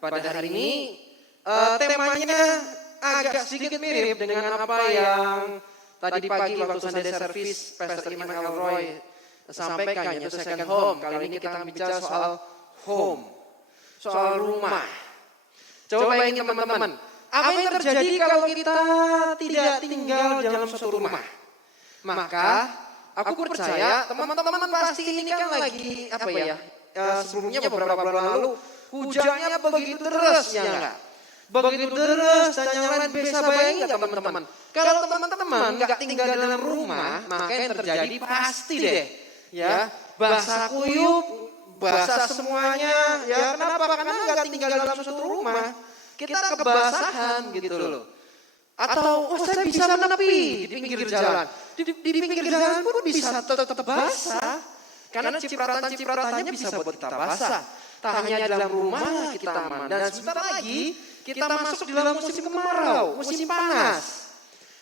pada hari ini temanya agak sedikit mirip dengan apa yang tadi pagi waktu Sunday Service Pastor Iman Elroy sampaikan, yaitu second home. Kali ini kita bicara soal home, soal rumah. Coba bayangin teman-teman, apa yang terjadi kalau kita tidak tinggal dalam suatu rumah? Maka aku percaya teman-teman pasti ini kan lagi sebelumnya beberapa bulan lalu hujannya begitu deras, ya enggak? Begitu deras dan yang lain bisa bayangin nggak teman-teman? Kalau teman-teman nggak tinggal dalam rumah, maka yang terjadi pasti deh, ya basah kuyup, basah semuanya. Ya kenapa? Karena nggak tinggal dalam suatu rumah, kita kebasahan gitu loh. Atau saya bisa menepi di pinggir jalan. Di pinggir jalan pun bisa tetap basah. Karena cipratan-cipratannya bisa buat kita basah. Tak hanya dalam rumah kita aman. Dan sebentar lagi kita masuk di dalam musim kemarau, musim panas.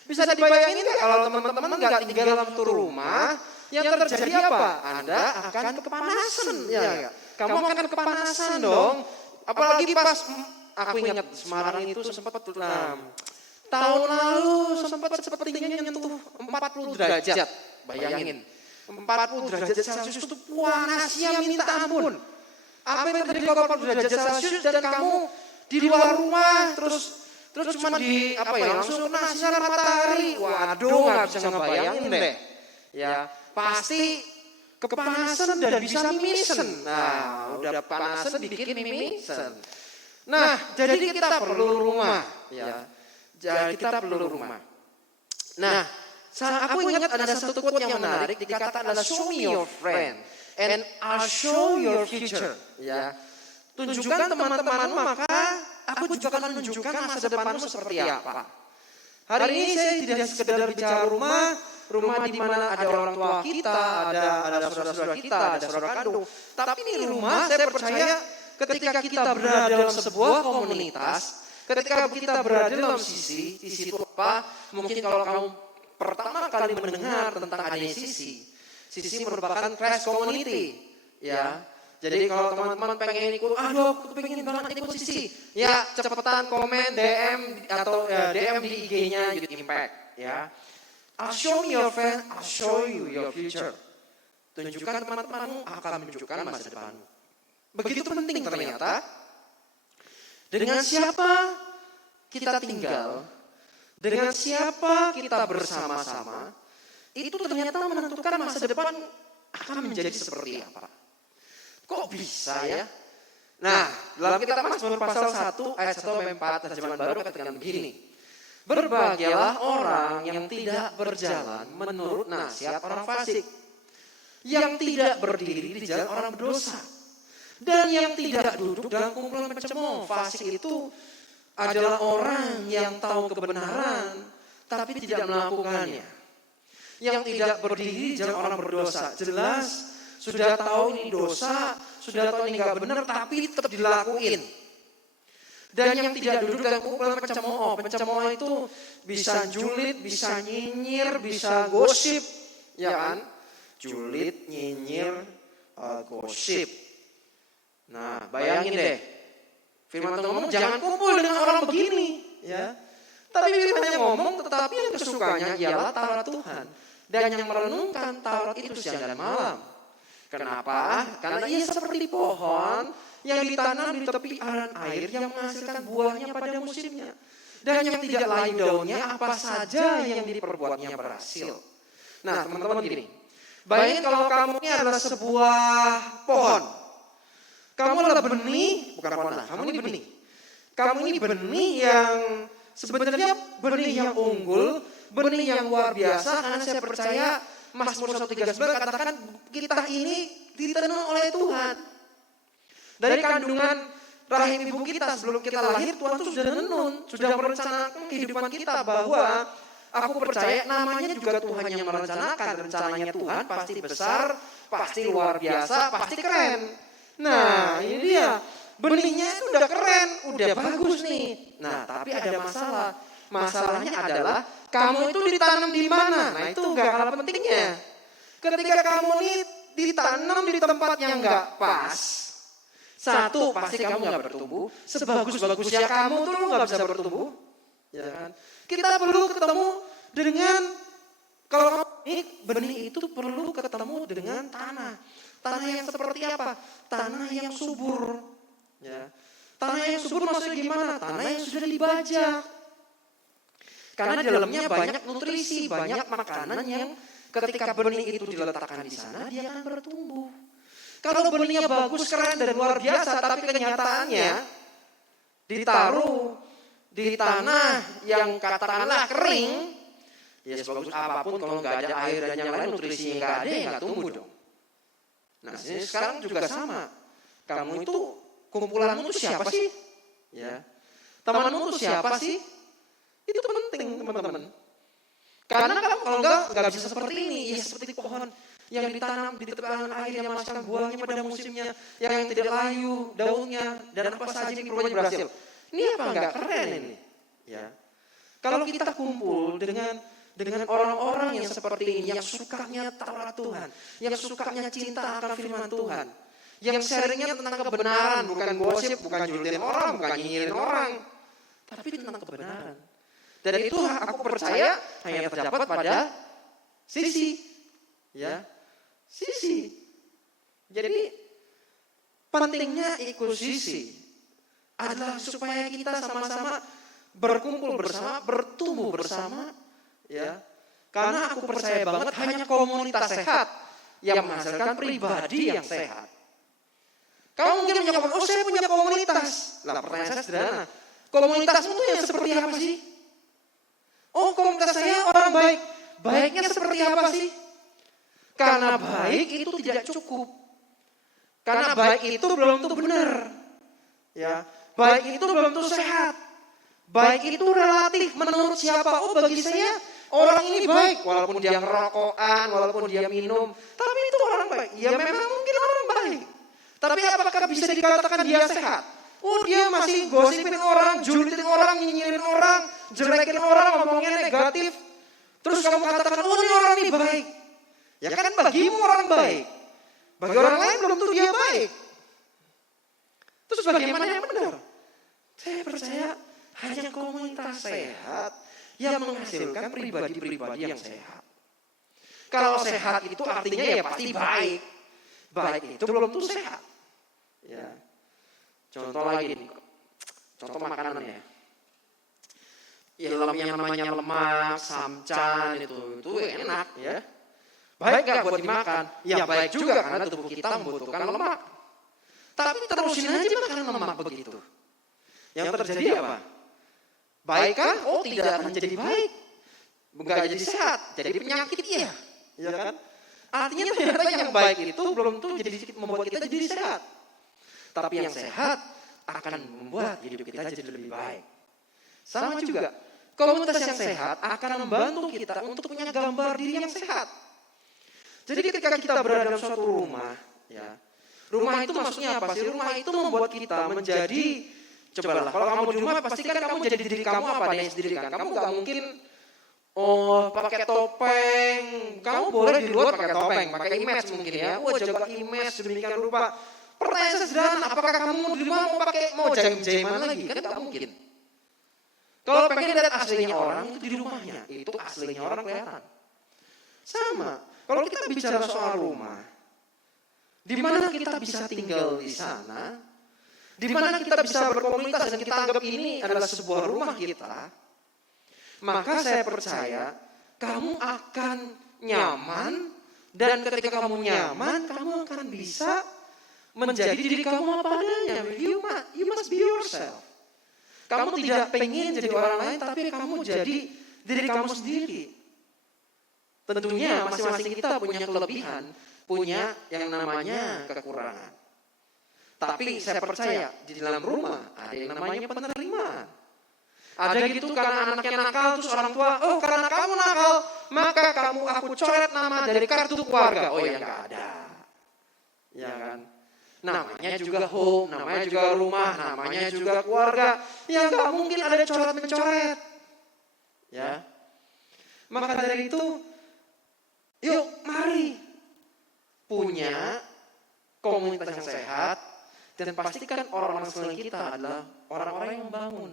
Bisa dibayangin nggak kalau teman-teman nggak tinggal dalam satu rumah, yang terjadi apa? Anda akan kepanasan, ya. Kamu akan kepanasan dong. Apalagi pas aku ingat Semarang itu sempat tahun lalu sempat sepertinya nyentuh 40 derajat. Bayangin, 40 derajat Celcius itu panasnya minta ampun. Apa yang terjadi kalau 40 derajat Celcius dan kamu di luar rumah terus cuma langsung kena sinar matahari. Waduh, nggak bisa ngebayangin deh. Ya, pasti kepanasan dan bisa mimisen. Nah, udah panasan bikin mimisen. Nah, jadi kita perlu rumah, ya. Jadi kita perlu rumah. Nah, aku ingat ada satu quote yang menarik, dikatakan adalah show me your friend and I'll show your future. Ya, tunjukkan teman-temanmu maka aku juga akan menunjukkan masa depanmu seperti apa. Hari ini saya tidak sekedar bicara rumah di mana ada orang tua kita, ada saudara-saudara kita, ada saudara kandung. Tapi ini rumah, saya percaya ketika kita berada dalam sebuah komunitas, ketika kita berada dalam sisi itu apa? Mungkin kalau kamu pertama kali mendengar tentang adanya sisi merupakan Christ community, ya. Jadi kalau teman-teman pengen ikut, aku pengen banget ikut sisi, ya cepetan komen DM atau DM di IG-nya Youth Impact, ya. I'll show me your friend, I'll show you your future. Tunjukkan teman-temanmu, akan menunjukkan masa depanmu. Begitu penting ternyata. Dengan siapa kita tinggal, dengan siapa kita bersama-sama, itu ternyata menentukan masa depan akan menjadi seperti apa. Kok bisa ya? Nah, dalam kitab Mazmur pasal 1 ayat 1 sampai 4 terjemahan baru katakan begini. Berbahagialah orang yang tidak berjalan menurut nasihat orang fasik, yang tidak berdiri di jalan orang berdosa, dan yang tidak duduk dalam kumpulan pencemooh. Fasik itu adalah orang yang tahu kebenaran tapi tidak melakukannya. Yang tidak berdiri di jalan orang berdosa. Jelas sudah tahu ini dosa, sudah tahu ini nggak benar, tapi tetap dilakuin. Dan yang tidak duduk dalam kumpulan pencemooh. Pencemooh itu bisa julid, bisa nyinyir, bisa gosip, ya kan? Julid, nyinyir, gosip. Nah, bayangin deh. Firman Tuhan ngomong jangan kumpul dengan orang begini, ya. Tapi firman yang ngomong tetapi yang kesukanya ialah Taurat Tuhan. Dan yang merenungkan Taurat itu siang dan malam. Kenapa? Karena ia seperti pohon yang ditanam di tepi aliran air yang menghasilkan buahnya pada musimnya. Dan yang tidak layu daunnya, apa saja yang diperbuatnya berhasil. Nah, teman-teman gini. Bayangin kalau kamu ini adalah sebuah pohon. Kamu adalah benih, bukan pohon lah, kamu ini benih. Kamu ini benih yang sebenarnya benih yang unggul, benih yang luar biasa, karena saya percaya Mazmur 139 katakan kita ini ditanam oleh Tuhan. Dari kandungan rahim ibu kita sebelum kita lahir, Tuhan itu sudah nenun, sudah merencanakan kehidupan kita bahwa aku percaya namanya juga Tuhan yang merencanakan. Rencananya Tuhan pasti besar, pasti luar biasa, pasti keren. Nah, ini dia. Benihnya itu udah keren, udah bagus nih. Nah, tapi ada masalah. Masalahnya adalah kamu itu ditanam di mana? Nah, itu gak kalah pentingnya. Ketika kamu ini ditanam di tempat yang gak pas, Satu, pasti kamu nggak bertumbuh. Sebagus-bagusnya kamu tuh lu nggak bisa bertumbuh. Ya kan? Kita perlu ketemu dengan, kalau benih itu perlu ketemu dengan tanah. Tanah yang seperti apa? Tanah yang subur. Ya. Tanah yang subur maksudnya gimana? Tanah yang sudah dibajak. Karena di dalamnya banyak nutrisi, banyak makanan yang ketika benih itu diletakkan di sana, dia akan bertumbuh. Kalau benihnya bagus, keren, dan luar biasa, tapi kenyataannya ditaruh di tanah yang katakanlah kering, ya sebagus apapun kalau nggak ada air dan yang lain nutrisinya nggak ada, ya nggak tumbuh dong. Nah, sekarang juga sama. Kamu itu, kumpulanmu itu siapa sih? Ya. Temanmu itu siapa sih? Itu penting, teman-teman. Karena kalau nggak bisa seperti ini, ya seperti pohon yang ditanam di tepian air yang menghasilkan buahnya pada musimnya, yang tidak layu daunnya dan apa saja yang keluarnya berhasil. Ini apa nggak keren ini? Ya. Kalau kita kumpul dengan orang-orang yang seperti ini, yang sukanya Taurat Tuhan, yang sukanya cinta akan firman Tuhan, yang sharingnya tentang kebenaran, bukan gosip, bukan julitin orang, bukan nyinyirin orang, tapi tentang kebenaran. Dan itu aku percaya hanya terdapat pada sisi, ya, sisi. Jadi pentingnya inklusisi adalah supaya kita sama-sama berkumpul bersama, bertumbuh bersama, ya. Karena aku percaya banget hanya komunitas sehat yang menghasilkan pribadi yang sehat. Kamu mungkin menjawab, oh saya punya komunitas. Lah pertanyaan saya sederhana, komunitasmu itu yang seperti apa sih? Oh komunitas saya orang baik. Baiknya seperti apa sih? Karena baik itu tidak cukup. Karena baik itu belum tentu benar. Ya, baik itu belum tentu sehat. Baik itu relatif menurut siapa. Oh bagi saya orang ini baik. Walaupun dia ngerokokan, walaupun dia minum. Tapi itu orang baik. Ya memang mungkin orang baik. Tapi apakah bisa dikatakan dia sehat? Oh dia masih gosipin orang, julitin orang, nyinyirin orang, jelekin orang, ngomongnya negatif. Terus kamu katakan, oh ini orang ini baik. Ya kan bagimu orang baik. Bagi orang lain belum tentu dia baik. Terus bagaimana yang benar? Saya percaya hanya komunitas sehat yang menghasilkan pribadi-pribadi yang sehat. Kalau sehat itu artinya ya pasti baik. Baik itu belum tentu sehat. Ya. Contoh lagi nih, contoh makanan ya. Ya yang namanya lemak, samcan itu enak ya. Baik gak buat dimakan? Ya baik juga karena tubuh kita membutuhkan lemak. Tapi terusin aja makan lemak begitu. Yang terjadi apa? Baik kan? Oh tidak akan jadi baik. Enggak jadi sehat, jadi penyakit ya. Ya kan? Artinya ternyata yang baik itu belum tentu jadi membuat kita jadi sehat. Tapi yang sehat akan membuat hidup kita jadi lebih baik. Sama juga, komunitas yang sehat akan membantu kita untuk punya gambar diri yang sehat. Jadi ketika kita berada dalam suatu rumah, ya, rumah itu maksudnya apa sih? Rumah itu membuat kita menjadi, cobalah, kalau kamu di rumah pastikan kamu jadi diri kamu apa yang diri kan. Kamu gak mungkin, pakai topeng. Kamu boleh di luar pakai topeng, pakai image mungkin ya. Jaga image sedemikian rupa. Pertanyaan sederhana, apakah kamu di rumah mau jaim-jaiman lagi? Kan gak mungkin. Kalau pengen lihat aslinya orang, itu di rumahnya. Itu aslinya orang kelihatan. Sama, kalau kita bicara soal rumah, di mana kita bisa tinggal di sana, di mana kita bisa berkomunitas dan kita anggap ini adalah sebuah rumah kita, maka saya percaya kamu akan nyaman, dan ketika kamu nyaman, kamu akan bisa menjadi diri kamu apa adanya. You must be yourself. Kamu tidak pengen jadi orang lain, tapi kamu jadi diri kamu sendiri. Tentunya masing-masing kita punya kelebihan, punya yang namanya kekurangan. Tapi saya percaya di dalam rumah ada yang namanya penerimaan. Ada gitu karena anaknya nakal, terus orang tua, oh karena kamu nakal, maka aku coret nama dari kartu keluarga. Oh ya nggak ada. Ya kan? Namanya juga home, namanya juga rumah, namanya juga keluarga. Ya nggak mungkin ada coret-mencoret. Ya. Maka dari itu, yuk mari punya komunitas yang sehat, Dan pastikan orang-orang sekeliling kita adalah orang-orang yang membangun.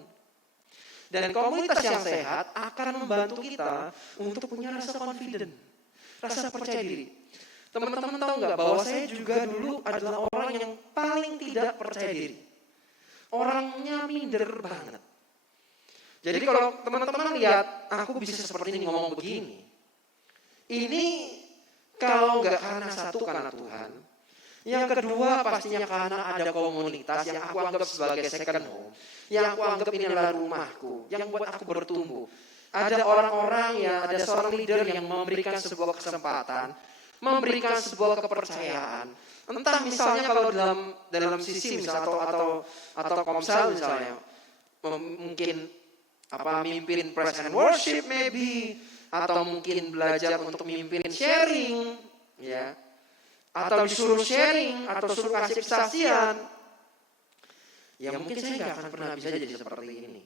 Dan komunitas yang sehat akan membantu kita untuk punya rasa confident, rasa percaya diri. Teman-teman tahu nggak bahwa saya juga dulu adalah orang yang paling tidak percaya diri. Orangnya minder banget. Jadi kalau teman-teman lihat aku bisa seperti ini ngomong begini, ini kalau nggak karena satu karena Tuhan, yang kedua pastinya karena ada komunitas yang aku anggap sebagai second home, yang aku anggap ini adalah rumahku, yang buat aku bertumbuh. Ada orang-orang ada seorang leader yang memberikan sebuah kesempatan, memberikan sebuah kepercayaan. Entah misalnya kalau dalam sisi misal atau komsel misalnya, mungkin mimpin praise and worship maybe, atau mungkin belajar untuk mimpin sharing, ya. Atau disuruh sharing, atau suruh kasih kesaksian. Ya mungkin saya nggak akan pernah bisa jadi seperti ini.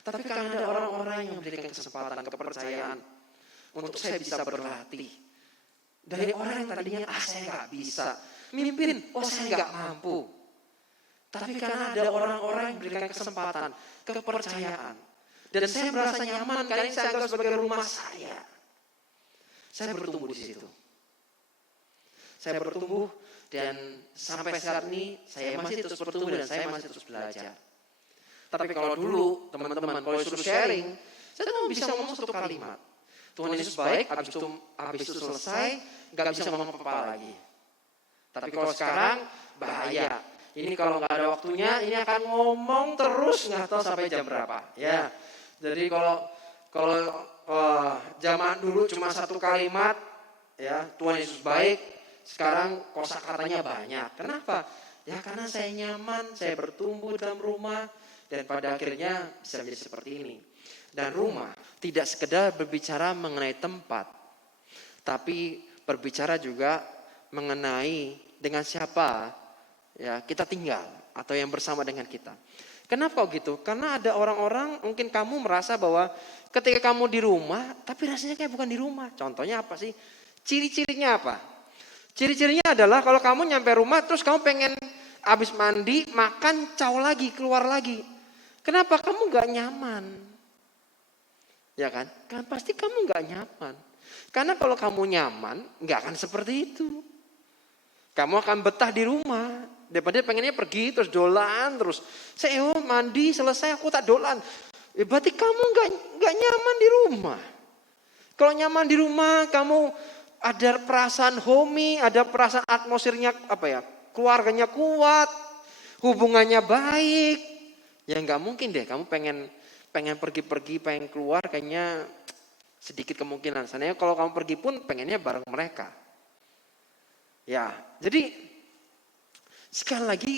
Tapi karena ada orang-orang yang memberikan kesempatan, kepercayaan untuk saya bisa berlatih. Dari orang yang tadinya saya nggak bisa mimpin, saya nggak mampu. Tapi karena ada orang-orang yang memberikan kesempatan, kepercayaan, dan saya merasa nyaman karena ini saya anggap sebagai rumah saya. Saya bertumbuh di situ. Saya bertumbuh dan sampai saat ini saya masih terus bertumbuh dan saya masih terus belajar. Tapi kalau dulu teman-teman kalau disuruh sharing, saya cuma bisa ngomong satu kalimat. Tuhan Yesus baik, habis itu selesai, nggak bisa ngomong apa-apa lagi. Tapi kalau sekarang bahaya. Ini kalau nggak ada waktunya, ini akan ngomong terus nggak tahu sampai jam berapa. Ya, jadi kalau zaman dulu cuma satu kalimat, ya Tuhan Yesus baik. Sekarang kosakatanya banyak. Kenapa? Ya karena saya nyaman, saya bertumbuh dalam rumah dan pada akhirnya bisa menjadi seperti ini. Dan rumah tidak sekedar berbicara mengenai tempat, tapi berbicara juga mengenai dengan siapa ya kita tinggal atau yang bersama dengan kita. Kenapa gitu? Karena ada orang-orang mungkin kamu merasa bahwa ketika kamu di rumah, tapi rasanya kayak bukan di rumah. Contohnya apa sih? Ciri-cirinya apa? Ciri-cirinya adalah kalau kamu nyampe rumah terus kamu pengen habis mandi, makan, caw lagi, keluar lagi. Kenapa? Kamu gak nyaman. Ya kan? Kan pasti kamu gak nyaman. Karena kalau kamu nyaman, gak akan seperti itu. Kamu akan betah di rumah. Daripada pengennya pergi terus dolan terus. Saya mandi selesai aku tak dolan. Berarti kamu gak nyaman di rumah. Kalau nyaman di rumah kamu ada perasaan homey, ada perasaan atmosfernya keluarganya kuat, hubungannya baik. Ya nggak mungkin deh kamu pengen pergi-pergi, pengen keluar kayaknya sedikit kemungkinan. Sebenarnya kalau kamu pergi pun pengennya bareng mereka. Ya, jadi sekali lagi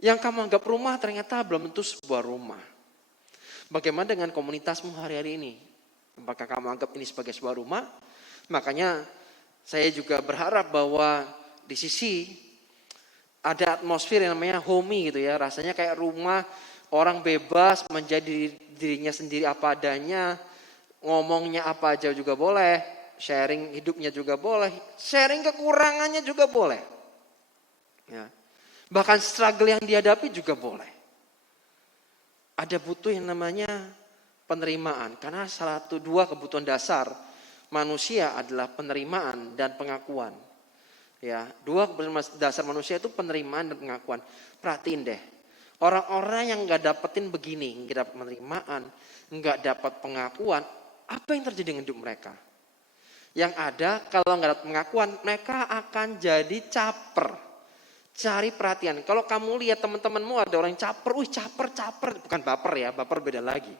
yang kamu anggap rumah ternyata belum tentu sebuah rumah. Bagaimana dengan komunitasmu hari-hari ini? Apakah kamu anggap ini sebagai sebuah rumah? Makanya saya juga berharap bahwa di sisi ada atmosfer yang namanya homey gitu ya. Rasanya kayak rumah, orang bebas menjadi dirinya sendiri apa adanya. Ngomongnya apa aja juga boleh. Sharing hidupnya juga boleh. Sharing kekurangannya juga boleh. Ya. Bahkan struggle yang dihadapi juga boleh. Ada butuh yang namanya penerimaan. Karena dua kebutuhan dasar manusia adalah penerimaan dan pengakuan. Ya, dua dasar manusia itu penerimaan dan pengakuan. Perhatiin deh, orang-orang yang nggak dapetin begini, nggak dapat penerimaan, nggak dapat pengakuan, apa yang terjadi dengan hidup mereka? Yang ada kalau nggak dapat pengakuan, mereka akan jadi caper, cari perhatian. Kalau kamu lihat teman-temanmu ada orang yang caper, caper, bukan baper ya, baper beda lagi.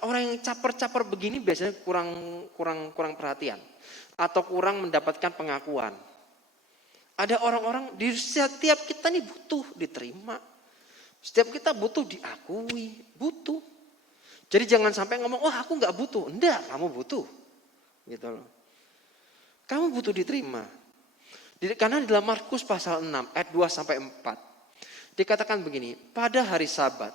Orang yang caper-caper begini biasanya kurang perhatian atau kurang mendapatkan pengakuan. Ada orang-orang di setiap kita nih butuh diterima. Setiap kita butuh diakui, butuh. Jadi jangan sampai ngomong, aku nggak butuh. Enggak, kamu butuh. Gitu loh. Kamu butuh diterima. Karena di dalam Markus pasal 6 ayat 2 sampai 4 dikatakan begini, pada hari Sabat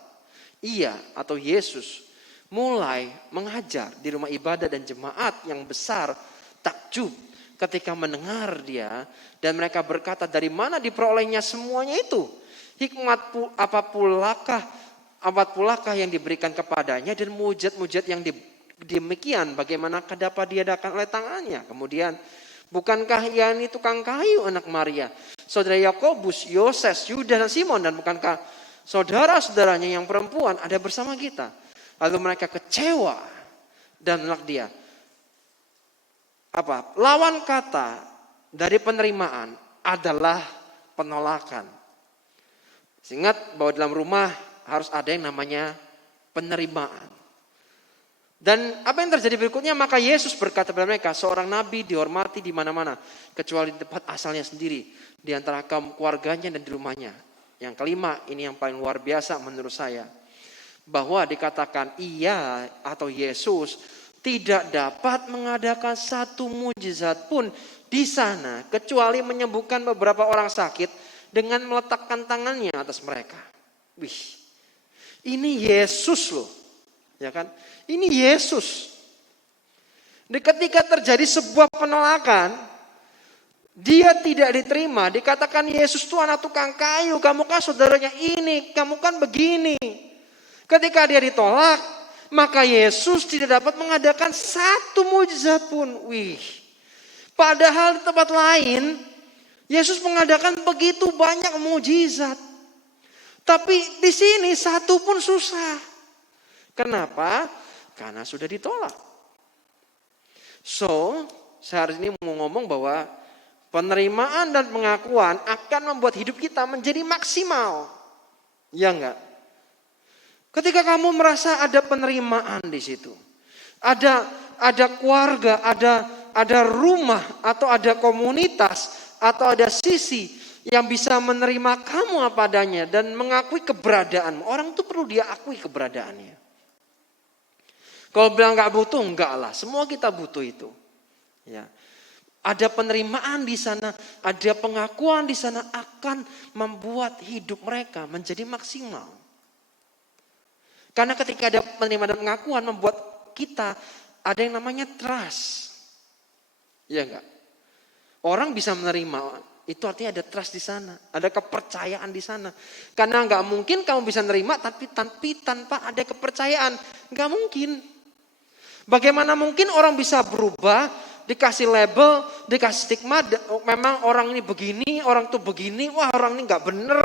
ia atau Yesus mulai mengajar di rumah ibadah dan jemaat yang besar takjub ketika mendengar dia, dan mereka berkata, dari mana diperolehnya semuanya itu? Hikmat apa pulakah yang diberikan kepadanya, dan mujizat-mujizat yang demikian bagaimanakah dapat diadakan oleh tangannya? Kemudian, bukankah ia ini tukang kayu anak Maria, saudara Yakobus, Yoses, Yudas dan Simon, dan bukankah saudara-saudaranya yang perempuan ada bersama kita? Lalu mereka kecewa dan menolak dia. Lawan kata dari penerimaan adalah penolakan. Ingat bahwa dalam rumah harus ada yang namanya penerimaan. Dan apa yang terjadi berikutnya? Maka Yesus berkata kepada mereka, seorang nabi dihormati di mana-mana, kecuali di tempat asalnya sendiri, di antara kaum keluarganya dan di rumahnya. Yang kelima, ini yang paling luar biasa menurut saya, bahwa dikatakan ia atau Yesus tidak dapat mengadakan satu mujizat pun di sana, kecuali menyembuhkan beberapa orang sakit dengan meletakkan tangannya atas mereka. Wih, ini Yesus loh, ya kan? Ini Yesus. Dan ketika terjadi sebuah penolakan, dia tidak diterima. Dikatakan Yesus itu anak tukang kayu, kamu kan saudaranya ini, kamu kan begini. Ketika dia ditolak, maka Yesus tidak dapat mengadakan satu mujizat pun. Wih, padahal di tempat lain Yesus mengadakan begitu banyak mujizat. Tapi di sini satu pun susah. Kenapa? Karena sudah ditolak. So, saya hari ini mau ngomong bahwa penerimaan dan pengakuan akan membuat hidup kita menjadi maksimal. Ya enggak? Ketika kamu merasa ada penerimaan di situ, ada keluarga, ada rumah, atau ada komunitas, atau ada sisi yang bisa menerima kamu apa adanya dan mengakui keberadaanmu. Orang itu perlu dia akui keberadaannya. Kalau bilang nggak butuh, enggak lah. Semua kita butuh itu. Ya. Ada penerimaan di sana, ada pengakuan di sana akan membuat hidup mereka menjadi maksimal. Karena ketika ada penerimaan dan pengakuan membuat kita ada yang namanya trust. Ya enggak? Orang bisa menerima, itu artinya ada trust di sana, ada kepercayaan di sana. Karena enggak mungkin kamu bisa menerima tapi tanpa ada kepercayaan. Enggak mungkin. Bagaimana mungkin orang bisa berubah, dikasih label, dikasih stigma, memang orang ini begini, orang itu begini, wah orang ini enggak bener,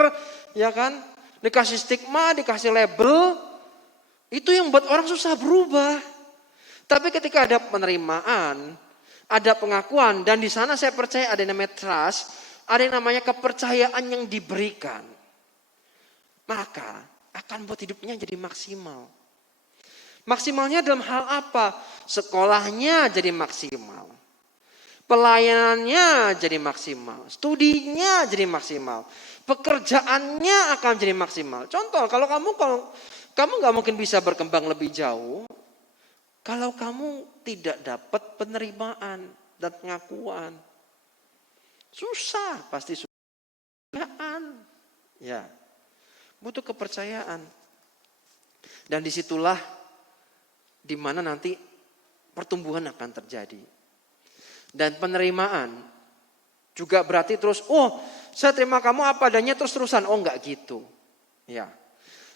ya kan? Dikasih stigma, dikasih label, itu yang membuat orang susah berubah. Tapi ketika ada penerimaan, ada pengakuan, dan di sana saya percaya ada yang namanya trust, ada yang namanya kepercayaan yang diberikan, maka akan buat hidupnya jadi maksimal. Maksimalnya dalam hal apa? Sekolahnya jadi maksimal, pelayanannya jadi maksimal, studinya jadi maksimal, pekerjaannya akan jadi maksimal. Contoh, kalau kamu nggak mungkin bisa berkembang lebih jauh kalau kamu tidak dapat penerimaan dan pengakuan. Susah, pasti susah. Ya, butuh kepercayaan. Dan disitulah dimana nanti pertumbuhan akan terjadi. Dan penerimaan juga berarti terus, oh saya terima kamu apa adanya terus-terusan. Oh enggak gitu. Ya.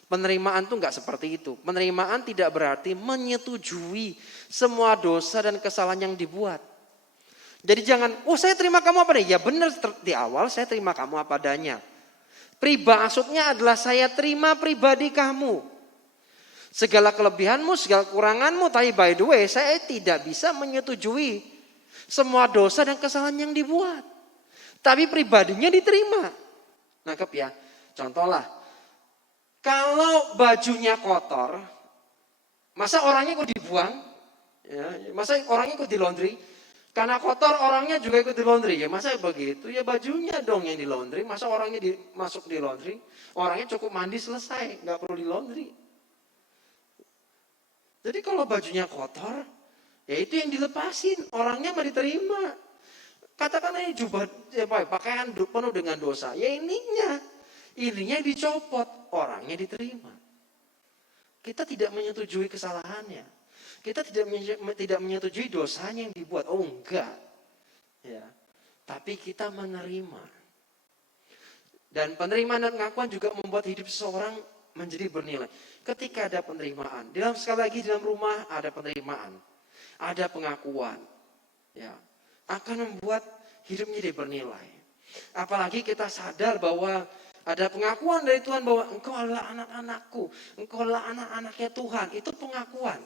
Penerimaan itu enggak seperti itu. Penerimaan tidak berarti menyetujui semua dosa dan kesalahan yang dibuat. Jadi jangan, oh saya terima kamu apa adanya. Ya benar di awal saya terima kamu apa adanya. Maksudnya adalah saya terima pribadi kamu. Segala kelebihanmu, segala kuranganmu. Tapi by the way, saya tidak bisa menyetujui semua dosa dan kesalahan yang dibuat. Tapi pribadinya diterima. Nangkep ya? Contohlah, kalau bajunya kotor, masa orangnya ikut dibuang? Ya, masa orangnya ikut di laundry? Karena kotor orangnya juga ikut di laundry. Ya masa begitu? Ya bajunya dong yang di laundry. Masa orangnya masuk di laundry? Orangnya cukup mandi selesai, nggak perlu di laundry. Jadi kalau bajunya kotor, ya itu yang dilepasin, orangnya mah diterima. Katakanlah ini jubah, pakaian penuh dengan dosa, ya ininya dicopot, orangnya diterima. Kita tidak menyetujui kesalahannya, kita tidak menyetujui dosanya yang dibuat. Oh enggak, Ya. Tapi kita menerima. Dan penerimaan dan pengakuan juga membuat hidup seseorang menjadi bernilai. Ketika ada penerimaan, sekali lagi dalam rumah ada penerimaan, ada pengakuan, ya, akan membuat hidup menjadi bernilai. Apalagi kita sadar bahwa ada pengakuan dari Tuhan bahwa engkau adalah anak-anakku, engkau adalah anak-anaknya Tuhan. Itu pengakuan.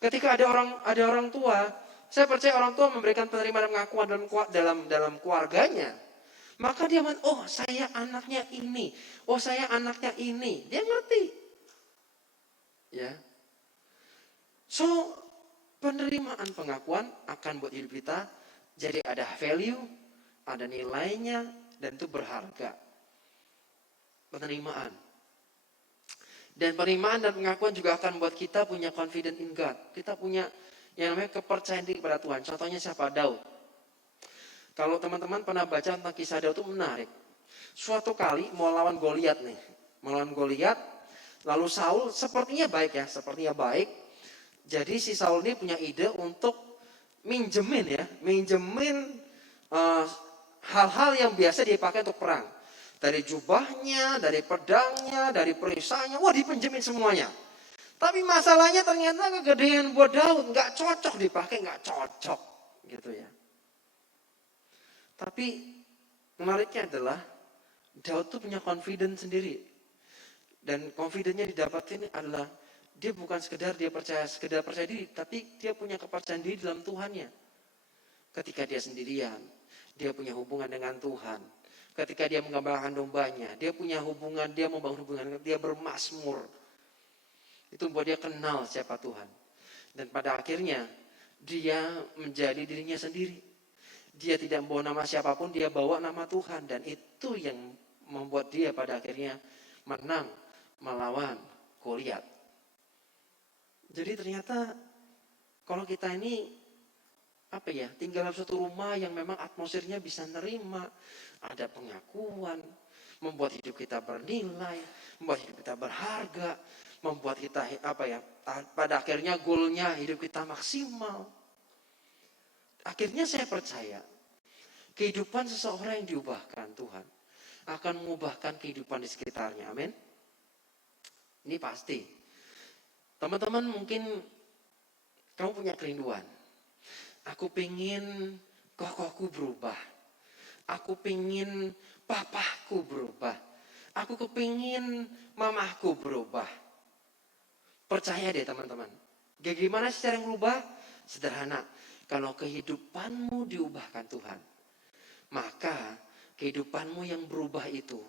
Ketika ada orang tua, saya percaya orang tua memberikan penerimaan dan pengakuan dalam keluarganya. Maka dia oh saya anaknya ini, oh saya anaknya ini, dia ngerti, ya. So penerimaan pengakuan akan buat hidup kita jadi ada value, ada nilainya, dan itu berharga. Penerimaan. Dan penerimaan dan pengakuan juga akan membuat kita punya confidence in God. Kita punya yang namanya kepercayaan diri kepada Tuhan. Contohnya siapa? Daud. Kalau teman-teman pernah baca tentang kisah Daud itu menarik. Suatu kali mau lawan Goliat nih. Melawan Goliat. Lalu Saul sepertinya baik ya. Sepertinya baik. Jadi si Saul ini punya ide untuk minjemin hal-hal yang biasa dipakai untuk perang. Dari jubahnya, dari pedangnya, dari perisainya. Wah, dipinjemin semuanya. Tapi masalahnya ternyata kegedean buat Daud. Nggak cocok dipakai, nggak cocok. Gitu ya. Tapi menariknya adalah Daud tuh punya confidence sendiri. Dan confidence-nya didapatkan adalah dia bukan sekedar percaya diri, tapi dia punya kepercayaan diri dalam Tuhannya. Ketika dia sendirian, dia punya hubungan dengan Tuhan. Ketika dia menggembalakan dombanya, dia membangun hubungan, dia bermazmur. Itu membuat dia kenal siapa Tuhan. Dan pada akhirnya dia menjadi dirinya sendiri. Dia tidak membawa nama siapapun, dia bawa nama Tuhan. Dan itu yang membuat dia pada akhirnya menang melawan Goliat. Jadi ternyata kalau kita ini tinggal dalam suatu rumah yang memang atmosfernya bisa nerima, ada pengakuan, membuat hidup kita bernilai, membuat hidup kita berharga, membuat kita pada akhirnya goalnya hidup kita maksimal. Akhirnya saya percaya kehidupan seseorang yang diubahkan Tuhan akan mengubahkan kehidupan di sekitarnya. Amin. Ini pasti. Teman-teman mungkin kamu punya kerinduan. Aku pengen kokohku berubah. Aku pengen papaku berubah. Aku kepingin mamahku berubah. Percaya deh teman-teman. Bagaimana cara yang berubah? Sederhana. Kalau kehidupanmu diubahkan Tuhan, maka kehidupanmu yang berubah itu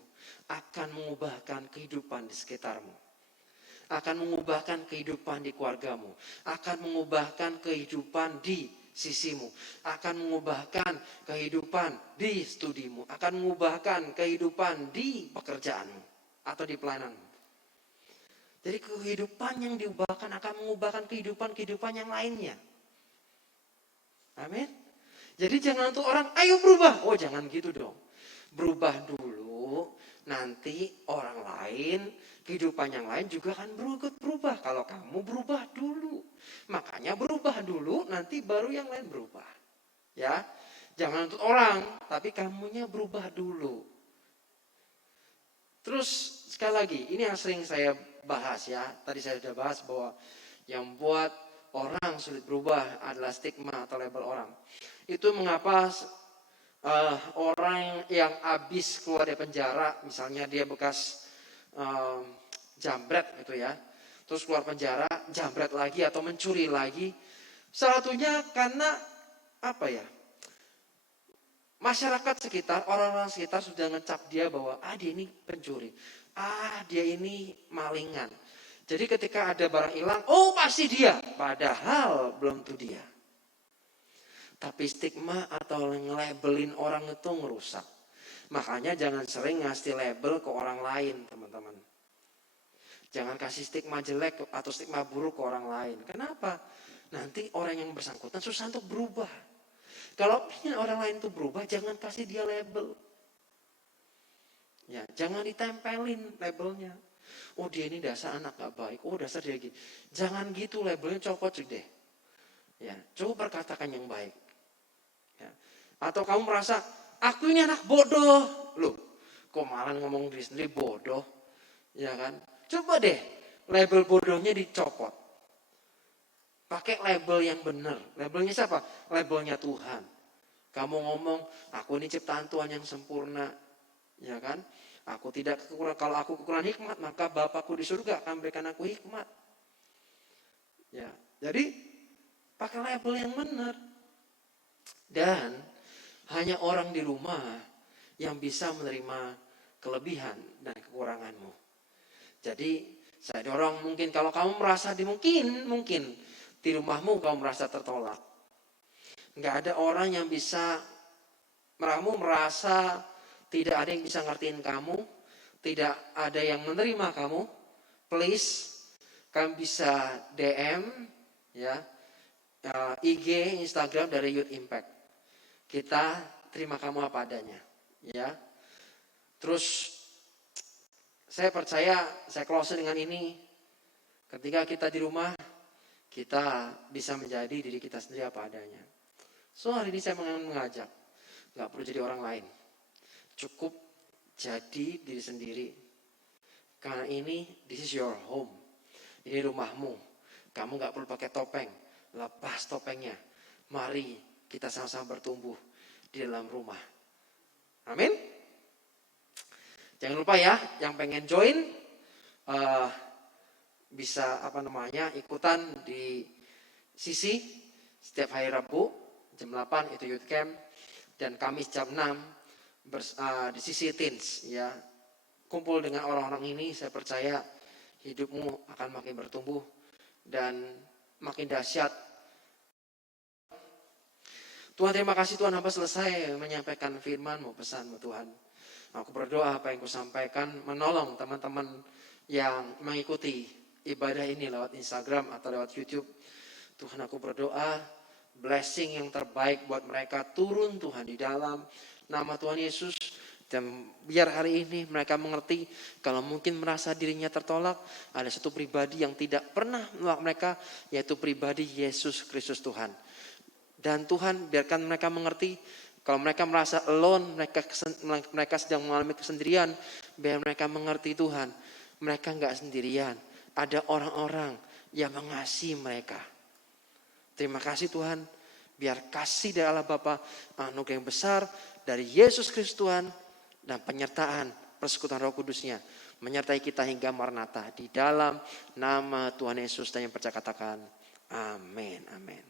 akan mengubahkan kehidupan di sekitarmu. Akan mengubahkan kehidupan di keluargamu. Akan mengubahkan kehidupan di sisimu. Akan mengubahkan kehidupan di studimu. Akan mengubahkan kehidupan di pekerjaanmu atau di pelayananmu. Jadi kehidupan yang diubahkan akan mengubahkan kehidupan yang lainnya. Amin. Jadi jangan untuk orang, ayo berubah. Oh jangan gitu dong. Berubah dulu, nanti orang lain, kehidupan yang lain juga akan berubah. Kalau kamu berubah dulu. Makanya berubah dulu, nanti baru yang lain berubah. Ya, jangan untuk orang, tapi kamunya berubah dulu. Terus sekali lagi, ini yang sering saya bahas ya. Tadi saya sudah bahas bahwa yang buat orang sulit berubah adalah stigma atau label orang. Itu mengapa orang yang habis keluar dari penjara, misalnya dia bekas jambret gitu ya, terus keluar penjara, jambret lagi atau mencuri lagi. Salah satunya karena masyarakat sekitar, orang-orang sekitar sudah ngecap dia bahwa dia ini pencuri, dia ini malingan. Jadi ketika ada barang hilang, oh pasti dia. Padahal belum tuh dia. Tapi stigma atau nge-labelin orang itu ngerusak. Makanya jangan sering ngasih label ke orang lain, teman-teman. Jangan kasih stigma jelek atau stigma buruk ke orang lain. Kenapa? Nanti orang yang bersangkutan susah untuk berubah. Kalau ingin orang lain itu berubah, jangan kasih dia label. Ya, jangan ditempelin labelnya. Oh dia ini dasar anak gak baik. Oh dasar dia gitu. Jangan gitu labelnya, copot deh. Ya, coba berkatakan yang baik. Ya, Atau kamu merasa, aku ini anak bodoh. Loh, kok malah ngomong diri sendiri bodoh? Ya kan? Coba deh, label bodohnya dicopot. Pakai label yang benar. Labelnya siapa? Labelnya Tuhan. Kamu ngomong, aku ini ciptaan Tuhan yang sempurna. Ya kan? Aku tidak kekurangan, kalau aku kekurangan hikmat, maka Bapakku di surga akan berikan aku hikmat. Ya, jadi pakai label yang benar. Dan hanya orang di rumah yang bisa menerima kelebihan dan kekuranganmu. Jadi saya dorong, mungkin kalau kamu merasa mungkin di rumahmu kamu merasa tertolak. Nggak ada orang yang bisa, kamu merasa tidak ada yang bisa ngertiin kamu, tidak ada yang menerima kamu. Please, kamu bisa DM ya, IG, Instagram dari Youth Impact. Kita terima kamu apa adanya, ya. Terus saya percaya, saya close dengan ini. Ketika kita di rumah, kita bisa menjadi diri kita sendiri apa adanya. So hari ini saya mengajak, nggak perlu jadi orang lain. Cukup jadi diri sendiri. Karena ini, this is your home. Ini rumahmu. Kamu nggak perlu pakai topeng. Lepas topengnya. Mari kita sama-sama bertumbuh di dalam rumah. Amin. Jangan lupa ya, yang pengen join bisa ikutan di Sisi setiap hari Rabu jam 8 itu Youth Camp, dan Kamis jam 6 di Sisi Teens ya. Kumpul dengan orang-orang ini, saya percaya hidupmu akan makin bertumbuh dan makin dahsyat. Tuhan, terima kasih Tuhan, hamba selesai menyampaikan firman-Mu, pesan-Mu Tuhan. Aku berdoa apa yang kusampaikan menolong teman-teman yang mengikuti ibadah ini lewat Instagram atau lewat YouTube. Tuhan, aku berdoa blessing yang terbaik buat mereka turun Tuhan di dalam nama Tuhan Yesus. Dan biar hari ini mereka mengerti kalau mungkin merasa dirinya tertolak, ada satu pribadi yang tidak pernah menolak mereka, yaitu pribadi Yesus Kristus Tuhan. Dan Tuhan biarkan mereka mengerti kalau mereka merasa alone, mereka sedang mengalami kesendirian, biar mereka mengerti Tuhan, mereka enggak sendirian. Ada orang-orang yang mengasihi mereka. Terima kasih Tuhan, biar kasih dari Allah Bapa, anugerah yang besar dari Yesus Kristus Tuhan, dan penyertaan persekutuan Roh Kudus-Nya menyertai kita hingga Maranatha. Di dalam nama Tuhan Yesus dan yang percaya katakan amin, amin.